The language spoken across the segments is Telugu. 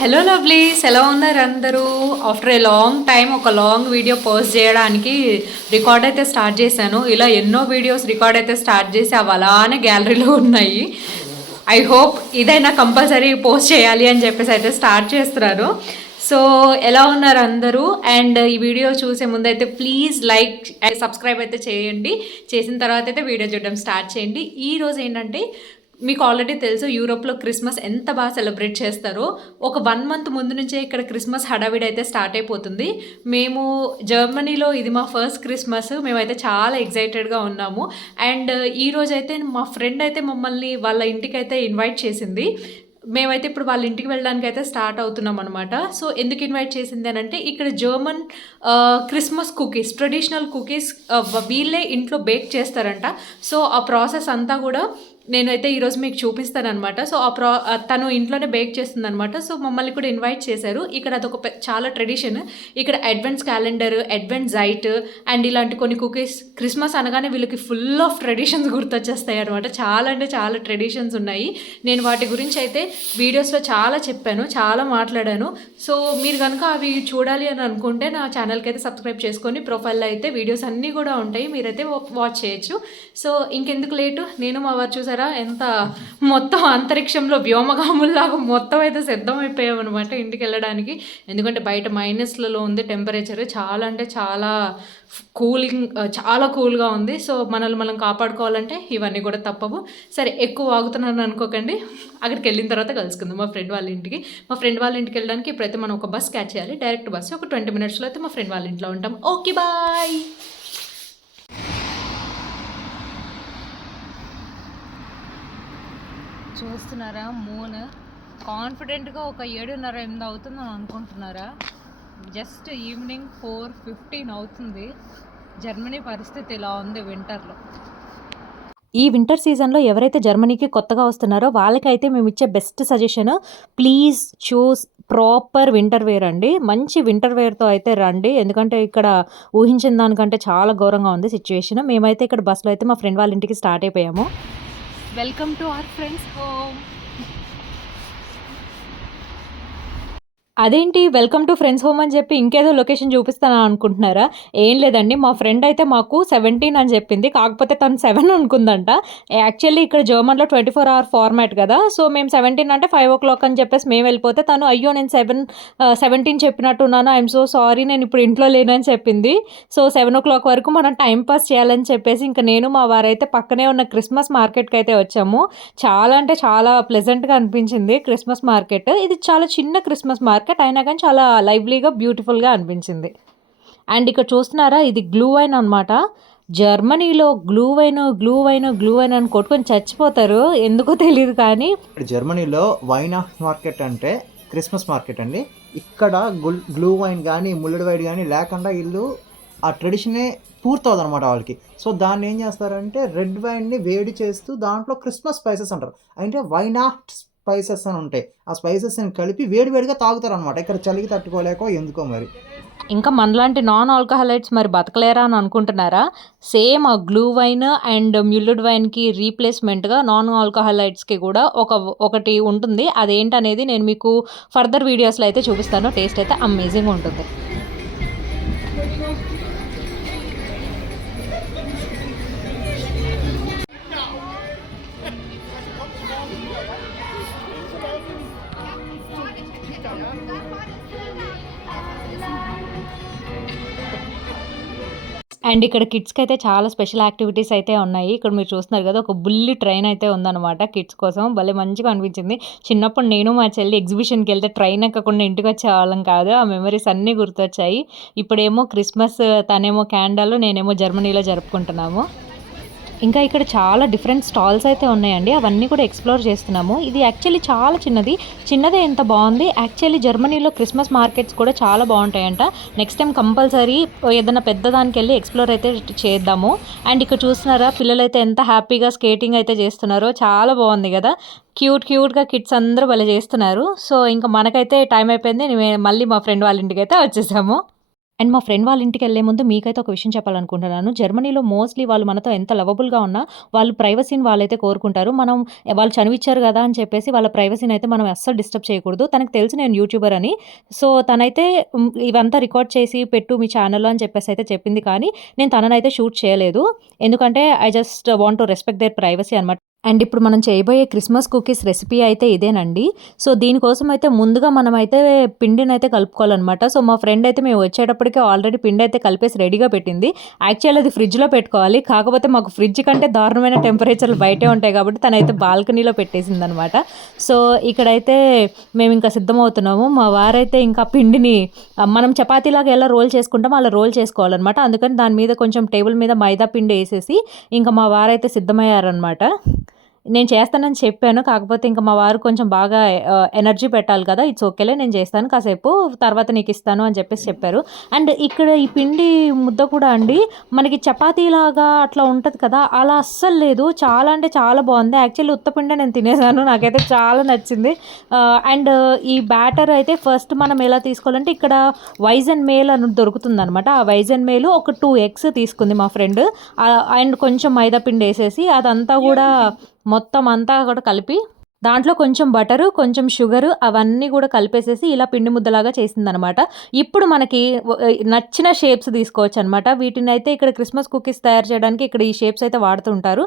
హలో లవ్లీస్ ఎలా ఉన్నారు అందరూ? ఆఫ్టర్ ఏ లాంగ్ టైం ఒక లాంగ్ వీడియో పోస్ట్ చేయడానికి రికార్డ్ అయితే స్టార్ట్ చేశాను. ఇలా ఎన్నో వీడియోస్ రికార్డ్ అయితే స్టార్ట్ చేసి అవి అలానే గ్యాలరీలో ఉన్నాయి. ఐ హోప్ ఇదైనా కంపల్సరీ పోస్ట్ చేయాలి అని చెప్పేసి అయితే స్టార్ట్ చేస్తున్నారు. సో ఎలా ఉన్నారు అందరూ? అండ్ ఈ వీడియో చూసే ముందైతే ప్లీజ్ లైక్ సబ్స్క్రైబ్ అయితే చేయండి. చేసిన తర్వాత అయితే వీడియో చూడడం స్టార్ట్ చేయండి. ఈరోజు ఏంటంటే మీకు ఆల్రెడీ తెలుసు యూరోప్లో క్రిస్మస్ ఎంత బాగా సెలబ్రేట్ చేస్తారో. ఒక వన్ మంత్ ముందు నుంచే ఇక్కడ క్రిస్మస్ హడావిడి అయితే స్టార్ట్ అయిపోతుంది. మేము జర్మనీలో ఇది మా ఫస్ట్ క్రిస్మస్ మేమైతే చాలా ఎగ్జైటెడ్గా ఉన్నాము. అండ్ uh, ఈరోజైతే అయితే మా ఫ్రెండ్ అయితే మమ్మల్ని వాళ్ళ ఇంటికి అయితే ఇన్వైట్ చేసింది. మేమైతే ఇప్పుడు వాళ్ళ ఇంటికి వెళ్ళడానికి అయితే స్టార్ట్ అవుతున్నాం అనమాట సో ఎందుకు ఇన్వైట్ చేసింది అని అంటే ఇక్కడ German Christmas cookies traditional cookies వీళ్ళే ఇంట్లో బేక్ చేస్తారంట. సో ఆ ప్రాసెస్ అంతా కూడా నేనైతే ఈరోజు మీకు చూపిస్తానమాట సో ఆ ప్రా తను ఇంట్లోనే బేక్ చేస్తుందనమాట సో మమ్మల్ని కూడా ఇన్వైట్ చేశారు. ఇక్కడ అదొక చాలా ట్రెడిషన్. ఇక్కడ అడ్వెంట్స్ క్యాలెండర్ అడ్వెంట్ జైట్ అండ్ ఇలాంటి కొన్ని కుకీస్ క్రిస్మస్ అనగానే వీళ్ళకి ఫుల్ ఆఫ్ ట్రెడిషన్స్ గుర్తొచ్చేస్తాయి అనమాట చాలా అంటే చాలా ట్రెడిషన్స్ ఉన్నాయి. నేను వాటి గురించి అయితే వీడియోస్లో చాలా చెప్పాను చాలా మాట్లాడాను. సో మీరు కనుక అవి చూడాలి అని అనుకుంటే నా ఛానల్కి అయితే సబ్స్క్రైబ్ చేసుకొని ప్రొఫైల్లో అయితే వీడియోస్ అన్నీ కూడా ఉంటాయి. మీరైతే వాచ్ చేయొచ్చు. సో ఇంకెందుకు లేటు? నేను మా వారు చూసారు? ఎంత మొత్తం అంతరిక్షంలో వ్యోమగాముల్లాగా మొత్తం అయితే సిద్ధమైపోయామన్నమాట అనమాట ఇంటికి వెళ్ళడానికి ఎందుకంటే బయట మైనస్లలో ఉంది టెంపరేచర్ చాలా అంటే చాలా కూలింగ్ చాలా కూల్గా ఉంది. సో మనల్ని మనం కాపాడుకోవాలంటే ఇవన్నీ కూడా తప్పవు. సరే ఎక్కువ వాగుతున్నాను అనుకోకండి. అక్కడికి వెళ్ళిన తర్వాత కలుసుకుందాం మా ఫ్రెండ్ వాళ్ళ ఇంటికి. మా ఫ్రెండ్ వాళ్ళ ఇంటికి వెళ్ళడానికి ప్రతి మనం ఒక బస్ క్యాచ్ చేయాలి డైరెక్ట్ బస్. ఒక ట్వంటీ మినిట్స్లో అయితే మా ఫ్రెండ్ వాళ్ళ ఇంట్లో ఉంటాం. Okay bye! చూస్తున్నారా? మూన్. కాన్ఫిడెంట్గా ఒక ఏడున్నర ఎనిమిది అవుతుందని అనుకుంటున్నారా? జస్ట్ ఈవినింగ్ ఫోర్ ఫిఫ్టీన్ అవుతుంది. జర్మనీ పరిస్థితి ఇలా ఉంది వింటర్లో. ఈ వింటర్ సీజన్లో ఎవరైతే జర్మనీకి కొత్తగా వస్తున్నారో వాళ్ళకైతే మేము ఇచ్చే best suggestion please choose proper winter wear అండి. మంచి వింటర్ వేర్తో అయితే రండి. ఎందుకంటే ఇక్కడ ఊహించిన దానికంటే చాలా ఘోరంగా ఉంది సిచ్యువేషన్. మేమైతే ఇక్కడ బస్సులో అయితే మా ఫ్రెండ్ వాళ్ళ ఇంటికి స్టార్ట్ అయిపోయాము. Welcome to our friends home అదేంటి వెల్కమ్ టు ఫ్రెండ్స్ హోమ్ అని చెప్పి ఇంకేదో లొకేషన్ చూపిస్తాను అనుకుంటున్నారా? ఏం లేదండి మా ఫ్రెండ్ అయితే మాకు సెవెంటీన్ అని చెప్పింది కాకపోతే తను సెవెన్ అనుకుందంట. యాక్చువల్లీ ఇక్కడ జర్మన్లో ట్వంటీ ఫోర్ అవర్ ఫార్మాట్ కదా సో మేము సెవెంటీన్ అంటే ఫైవ్ ఓ క్లాక్ అని చెప్పేసి మేము వెళ్ళిపోతే తను అయ్యో నేను సెవెన్ సెవెంటీన్ చెప్పినట్టున్నాను ఐఎమ్ సో సారీ నేను ఇప్పుడు ఇంట్లో లేనని చెప్పింది. సో సెవెన్ ఓ క్లాక్ వరకు మనం టైం పాస్ చేయాలని చెప్పేసి ఇంకా నేను మా వారైతే పక్కనే ఉన్న క్రిస్మస్ మార్కెట్కి అయితే వచ్చాము. చాలా అంటే చాలా ప్లెజెంట్గా అనిపించింది క్రిస్మస్ మార్కెట్. ఇది చాలా చిన్న క్రిస్మస్ మార్కెట్ అయినా కానీ చాలా లైవ్లీగా బ్యూటిఫుల్గా అనిపించింది. అండ్ ఇక్కడ చూస్తున్నారా ఇది గ్లూ వైన్ అనమాట జర్మనీలో గ్లూ వైన్ గ్లూ వైన్ గ్లూ వైన్ అని కొట్టుకొని చచ్చిపోతారు. ఎందుకో తెలియదు కానీ. జర్మనీలో వైన్ ఆఫ్ మార్కెట్ అంటే క్రిస్మస్ మార్కెట్ అండి. ఇక్కడ గుల్ గ్లూ వైన్ కానీ ముల్లడి వైన్ కానీ లేకుండా ఇల్లు ఆ ట్రెడిషనే పూర్తవుతుంది అనమాట వాళ్ళకి. సో దాన్ని ఏం చేస్తారంటే రెడ్ వైన్ని వేడి చేస్తూ దాంట్లో క్రిస్మస్ స్పైసెస్ అంటారు. అంటే వైన్ ఆఫ్ స్పైసెస్ అని ఉంటాయి. ఆ స్పైసెస్ని కలిపి వేడి వేడిగా తాగుతారు అనమాట ఇక్కడ చలికి తట్టుకోలేకో ఎందుకో మరి. ఇంకా మనలాంటి నాన్ ఆల్కహాలైట్స్ మరి బతకలేరా అని అనుకుంటున్నారా? సేమ్ ఆ గ్లూ వైన్ అండ్ మ్యూల్డ్ వైన్కి రీప్లేస్మెంట్గా నాన్ ఆల్కహాలైట్స్కి కూడా ఒక ఒకటి ఉంటుంది. అదేంటనేది నేను మీకు ఫర్దర్ వీడియోస్లో అయితే చూపిస్తాను. టేస్ట్ అయితే అమేజింగ్ ఉంటుంది. అండ్ ఇక్కడ కిడ్స్కి అయితే చాలా స్పెషల్ యాక్టివిటీస్ అయితే ఉన్నాయి. ఇక్కడ మీరు చూస్తున్నారు కదా ఒక బుల్లి ట్రైన్ అయితే ఉందన్నమాట కిడ్స్ కోసం. భలే మంచిగా అనిపించింది. చిన్నప్పుడు నేను మా చెల్లి ఎగ్జిబిషన్కి వెళ్తే ట్రైన్ ఎక్కకుండా ఇంటికి వచ్చేవాళ్ళం కాదు. ఆ మెమరీస్ అన్నీ గుర్తొచ్చాయి. ఇప్పుడేమో క్రిస్మస్ తనేమో క్యాండల్ నేనేమో జర్మనీలో జరుపుకుంటున్నాము. ఇంకా ఇక్కడ చాలా డిఫరెంట్ స్టాల్స్ అయితే ఉన్నాయండి. అవన్నీ కూడా ఎక్స్ప్లోర్ చేస్తున్నాము. ఇది యాక్చువల్లీ చాలా చిన్నది. చిన్నదే ఎంత బాగుంది. యాక్చువల్లీ జర్మనీలో క్రిస్మస్ మార్కెట్స్ కూడా చాలా బాగుంటాయంట. నెక్స్ట్ టైం కంపల్సరీ ఏదైనా పెద్దదానికి వెళ్ళి ఎక్స్ప్లోర్ అయితే చేద్దాము. అండ్ ఇక్కడ చూస్తున్నారా పిల్లలు అయితే ఎంత హ్యాపీగా స్కేటింగ్ అయితే చేస్తున్నారో. చాలా బాగుంది కదా. క్యూట్ క్యూట్గా కిడ్స్ అందరూ భలే చేస్తున్నారు. సో ఇంకా మనకైతే టైం అయిపోయింది. మేము మళ్ళీ మా ఫ్రెండ్ వాళ్ళ ఇంటికి అయితే వచ్చేసాము. అండ్ మా ఫ్రెండ్ వాళ్ళ ఇంటికి వెళ్ళే ముందు మీకైతే ఒక విషయం చెప్పాలనుకుంటున్నాను. జర్మనీలో మోస్ట్లీ వాళ్ళు మనతో ఎంత లవబుల్గా ఉన్నా వాళ్ళు ప్రైవసీని వాళ్ళైతే కోరుకుంటారు. మనం వాళ్ళు చనివిచ్చారు కదా అని చెప్పేసి వాళ్ళ ప్రైవసీని అయితే మనం అస్సలు డిస్టర్బ్ చేయకూడదు. తనకు తెలుసు నేను యూట్యూబర్ అని. సో తనైతే ఇవంతా రికార్డ్ చేసి పెట్టు మీ ఛానల్లో అని చెప్పేసి అయితే చెప్పింది కానీ నేను తననైతే షూట్ చేయలేదు. ఎందుకంటే I just want to respect their privacy అనమాట అండ్ ఇప్పుడు మనం చేయబోయే క్రిస్మస్ కుకీస్ రెసిపీ అయితే ఇదేనండి. సో దీనికోసం అయితే ముందుగా మనం అయితే పిండిని అయితే కలుపుకోవాలన్నమాట. సో మా ఫ్రెండ్ అయితే మేము వచ్చేటప్పటికే ఆల్రెడీ పిండి అయితే కలిపేసి రెడీగా పెట్టింది. యాక్చువల్ అది ఫ్రిడ్జ్లో పెట్టుకోవాలి. కాకపోతే మాకు ఫ్రిడ్జ్ కంటే దారుణమైన టెంపరేచర్లు బయటే ఉంటాయి కాబట్టి తనైతే బాల్కనీలో పెట్టేసింది అనమాట సో ఇక్కడైతే మేము ఇంకా సిద్ధమవుతున్నాము. మా వారైతే ఇంకా పిండిని మనం చపాతీలాగా ఎలా రోల్ చేసుకుంటామో అలా రోల్ చేసుకోవాలన్నమాట. అందుకని దాని మీద కొంచెం టేబుల్ మీద మైదా పిండి వేసేసి ఇంకా మా వారైతే సిద్ధమయ్యారనమాట నేను చేస్తానని చెప్పాను. కాకపోతే ఇంకా మా వారు కొంచెం బాగా ఎనర్జీ పెట్టాలి కదా ఇట్స్ ఓకేలే నేను చేస్తాను. కాసేపు తర్వాత నీకు ఇస్తాను అని చెప్పేసి చెప్పారు. అండ్ ఇక్కడ ఈ పిండి ముద్ద కూడా అండి మనకి చపాతీలాగా అట్లా ఉంటుంది కదా అలా అస్సలు లేదు. చాలా అంటే చాలా బాగుంది. యాక్చువల్లీ ఉత్తపిండి నేను తినేసాను. నాకైతే చాలా నచ్చింది. అండ్ ఈ బ్యాటర్ అయితే ఫస్ట్ మనం ఎలా తీసుకోవాలంటే ఇక్కడ వైజ్ అండ్ మేల్ అని దొరుకుతుంది అనమాట ఆ వైజ్ అండ్ మేలు ఒక టూ ఎగ్స్ తీసుకుంది మా ఫ్రెండ్. అండ్ కొంచెం మైదా పిండి వేసేసి అదంతా కూడా మొత్తం అంతా కూడా కలిపి దాంట్లో కొంచెం బటరు కొంచెం షుగరు అవన్నీ కూడా కలిపేసేసి ఇలా పిండి ముద్దలాగా చేసిందనమాట. ఇప్పుడు మనకి నచ్చిన షేప్స్ తీసుకోవచ్చు అనమాట వీటిని అయితే ఇక్కడ క్రిస్మస్ కుకీస్ తయారు చేయడానికి ఇక్కడ ఈ షేప్స్ అయితే వాడుతుంటారు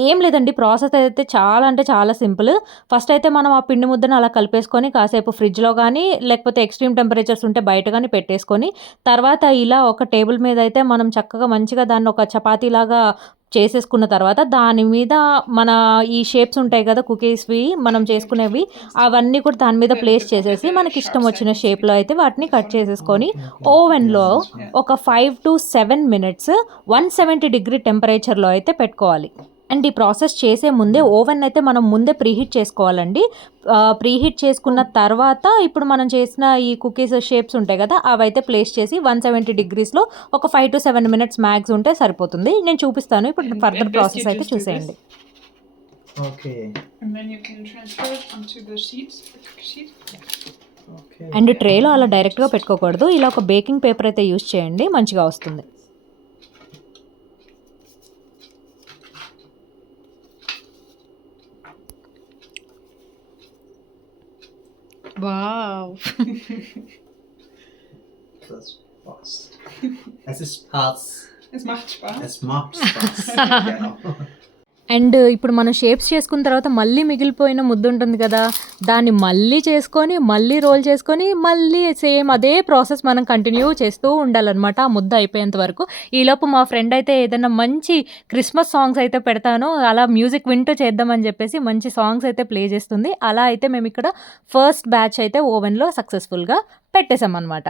ఏం లేదండి ప్రాసెస్ అయితే చాలా అంటే చాలా సింపుల్. ఫస్ట్ అయితే మనం ఆ పిండి ముద్దను అలా కలిపేసుకొని కాసేపు ఫ్రిడ్జ్లో కానీ లేకపోతే ఎక్స్ట్రీమ్ టెంపరేచర్స్ ఉంటే బయట కానీ పెట్టేసుకొని తర్వాత ఇలా ఒక టేబుల్ మీద అయితే మనం చక్కగా మంచిగా దాన్ని ఒక చపాతీలాగా చేసేసుకున్న తర్వాత దాని మీద మన ఈ షేప్స్ ఉంటాయి కదా కుకీస్వి మనం చేసుకునేవి అవన్నీ కూడా దాని మీద ప్లేస్ చేసేసి మనకి ఇష్టం వచ్చిన షేప్లో అయితే వాటిని కట్ చేసేసుకొని ఓవెన్లో ఒక five to seven minutes one seventy degree టెంపరేచర్లో అయితే పెట్టుకోవాలి. అండ్ ఈ ప్రాసెస్ చేసే ముందే ఓవెన్ అయితే మనం ముందే ప్రీహీట్ చేసుకోవాలండి. ప్రీహీట్ చేసుకున్న తర్వాత ఇప్పుడు మనం చేసిన ఈ కుకీస్ షేప్స్ ఉంటాయి కదా అవి అయితే ప్లేస్ చేసి వన్ సెవెంటీ డిగ్రీస్లో ఒక five to seven minutes max ఉంటే సరిపోతుంది. నేను చూపిస్తాను. ఇప్పుడు ఫర్దర్ ప్రాసెస్ అయితే చూసేయండి. Okay And then you can transfer it onto the sheets, the cookie sheet. Okay and ట్రేలో అలా డైరెక్ట్గా పెట్టుకోకూడదు. ఇలా ఒక బేకింగ్ పేపర్ అయితే యూస్ చేయండి. మంచిగా వస్తుంది. Wow. Das Spaß. Es ist Spaß. Es macht Spaß. Es macht Spaß. genau. And ఇప్పుడు మనం షేప్స్ చేసుకున్న తర్వాత మళ్ళీ మిగిలిపోయిన ముద్దు ఉంటుంది కదా దాన్ని మళ్ళీ చేసుకొని మళ్ళీ రోల్ చేసుకొని మళ్ళీ సేమ్ అదే ప్రాసెస్ మనం కంటిన్యూ చేస్తూ ఉండాలన్నమాట ఆ ముద్ద అయిపోయేంత వరకు. ఈలోపు మా ఫ్రెండ్ అయితే ఏదైనా మంచి క్రిస్మస్ సాంగ్స్ అయితే పెడతాను అలా మ్యూజిక్ వింటూ చేద్దామని చెప్పేసి మంచి సాంగ్స్ అయితే ప్లే చేస్తుంది. అలా అయితే మేము ఇక్కడ ఫస్ట్ బ్యాచ్ అయితే ఓవెన్లో సక్సెస్ఫుల్గా పెట్టేశామన్నమాట.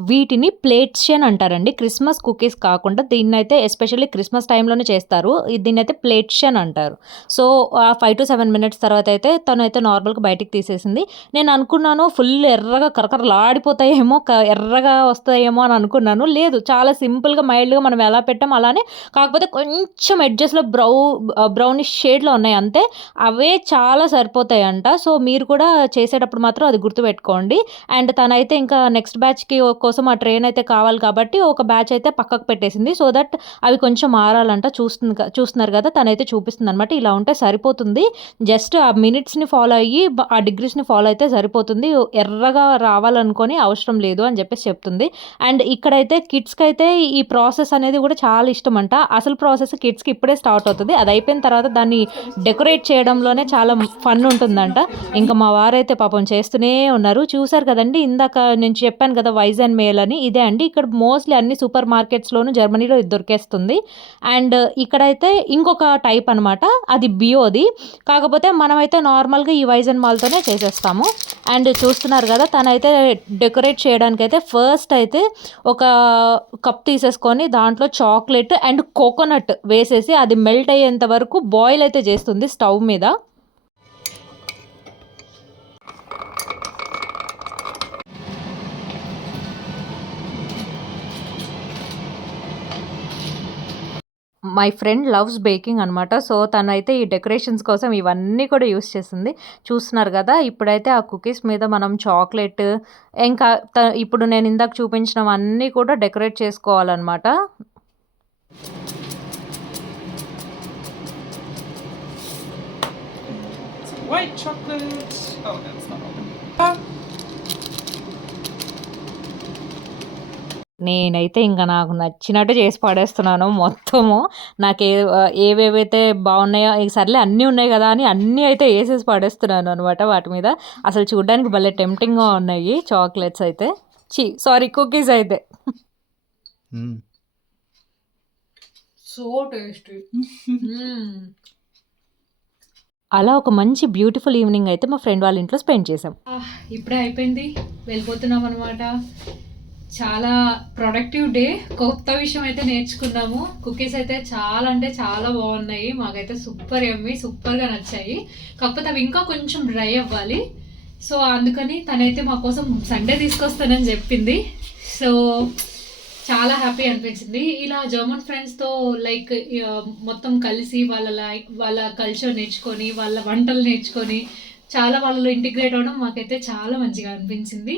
వీటిని ప్లేట్షన్ అంటారండి. క్రిస్మస్ కుకీస్ కాకుండా దీన్ని అయితే ఎస్పెషల్లీ క్రిస్మస్ టైంలోనే చేస్తారు. ఇది- దీన్ని అయితే ప్లేట్షన్ అంటారు. సో ఆ ఫైవ్ టు సెవెన్ మినిట్స్ తర్వాత అయితే తను అయితే నార్మల్గా బయటికి తీసేసింది. నేను అనుకున్నాను ఫుల్ ఎర్రగా కరకరలాడిపోతాయేమో క ఎర్రగా వస్తాయేమో అని అనుకున్నాను. లేదు చాలా సింపుల్గా మైల్డ్గా మనం ఎలా పెట్టాం అలానే. కాకపోతే కొంచెం ఎడ్జెస్లో బ్రౌ బ్రౌనిష్ షేడ్లో ఉన్నాయి అంతే. అవే చాలా సరిపోతాయి అంట సో మీరు కూడా చేసేటప్పుడు మాత్రం అది గుర్తుపెట్టుకోండి. అండ్ తనైతే ఇంకా నెక్స్ట్ బ్యాచ్కి కోసం ఆ ట్రైన్ అయితే కావాలి కాబట్టి ఒక బ్యాచ్ అయితే పక్కకు పెట్టేసింది. సో దట్ అవి కొంచెం మారాలంట. చూస్తుంది చూస్తున్నారు కదా తనైతే చూపిస్తుంది అనమాట ఇలా ఉంటే సరిపోతుంది. జస్ట్ ఆ మినిట్స్ని ఫాలో అయ్యి ఆ డిగ్రీస్ని ఫాలో అయితే సరిపోతుంది. ఎర్రగా రావాలనుకొని అవసరం లేదు అని చెప్పేసి చెప్తుంది. అండ్ ఇక్కడైతే కిడ్స్కి అయితే ఈ ప్రాసెస్ అనేది కూడా చాలా ఇష్టం అంట అసలు ప్రాసెస్ కిడ్స్కి ఇప్పుడే స్టార్ట్ అవుతుంది. అది అయిపోయిన తర్వాత దాన్ని డెకరేట్ చేయడంలోనే చాలా ఫన్ ఉంటుందంట. ఇంకా మా వారైతే పాపం చేస్తూనే ఉన్నారు. చూసారు కదండి ఇందాక నేను చెప్పాను కదా వైజాగ్ అండ్ మేల్ అని. ఇదే అండి. ఇక్కడ మోస్ట్లీ అన్ని సూపర్ మార్కెట్స్లోనూ జర్మనీలో ఇది దొరికేస్తుంది. అండ్ ఇక్కడైతే ఇంకొక టైప్ అనమాట అది బియోది కాకపోతే మనమైతే నార్మల్గా ఈ వైజన్ మాల్తోనే చేసేస్తాము. అండ్ చూస్తున్నారు కదా తనైతే డెకరేట్ చేయడానికైతే ఫస్ట్ అయితే ఒక కప్ తీసేసుకొని దాంట్లో చాక్లెట్ అండ్ కోకోనట్ వేసేసి అది మెల్ట్ అయ్యేంత వరకు బాయిల్ అయితే చేస్తుంది స్టవ్ మీద. మై ఫ్రెండ్ లవ్స్ బేకింగ్ అనమాట సో తనైతే ఈ డెకరేషన్స్ కోసం ఇవన్నీ కూడా యూస్ చేసింది చూస్తున్నారు కదా ఇప్పుడైతే ఆ కుకీస్ మీద మనం చాక్లెట్ ఇంకా త- ఇప్పుడు నేను ఇందాక చూపించినవన్నీ కూడా డెకరేట్ చేసుకోవాలన్నమాట white chocolate. Oh, that's not open. నేనైతే ఇంకా నాకు నచ్చినట్టు చేసి పడేస్తున్నాను మొత్తము. నాకు ఏ ఏవేవైతే బాగున్నాయో ఈ సర్లే అన్నీ ఉన్నాయి కదా అని అన్నీ అయితే వేసేసి పడేస్తున్నాను అనమాట వాటి మీద. అసలు చూడడానికి భలే టెంప్టింగ్గా ఉన్నాయి చాక్లెట్స్ అయితే. చీ సారీ కుకీస్ అయితే. So tasty. అలా ఒక మంచి బ్యూటిఫుల్ ఈవినింగ్ అయితే మా ఫ్రెండ్ వాళ్ళ ఇంట్లో స్పెండ్ చేసాం. ఇప్పుడే అయిపోయింది. వెళ్ళిపోతున్నాం అనమాట చాలా ప్రొడక్టివ్ డే కొత్త విషయం అయితే నేర్చుకున్నాము. కుకీస్ అయితే చాలా అంటే చాలా బాగున్నాయి. మాకైతే సూపర్ ఎమ్మి సూపర్గా నచ్చాయి. కాకపోతే అవి ఇంకా కొంచెం డ్రై అవ్వాలి. సో అందుకని తనైతే మా కోసం సండే తీసుకొస్తానని చెప్పింది. సో చాలా హ్యాపీ అనిపించింది. ఇలా జర్మన్ ఫ్రెండ్స్తో లైక్ మొత్తం కలిసి వాళ్ళ లైక్ వాళ్ళ కల్చర్ నేర్చుకొని వాళ్ళ వంటలు నేర్చుకొని చాలా వాళ్ళలో ఇంటిగ్రేట్ అవ్వడం మాకైతే చాలా మంచిగా అనిపించింది.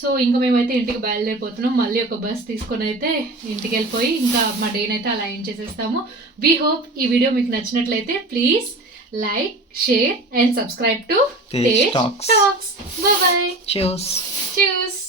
సో ఇంకా మేమైతే ఇంటికి బయలుదేరిపోతున్నాం. మళ్ళీ ఒక బస్ తీసుకొని అయితే ఇంటికి వెళ్ళిపోయి ఇంకా మా డేని అయితే అలా ఎండ్ చేసేస్తాము. వీ హోప్ ఈ వీడియో మీకు నచ్చినట్లయితే please like share and subscribe to. Thanks bye Cheers. Choose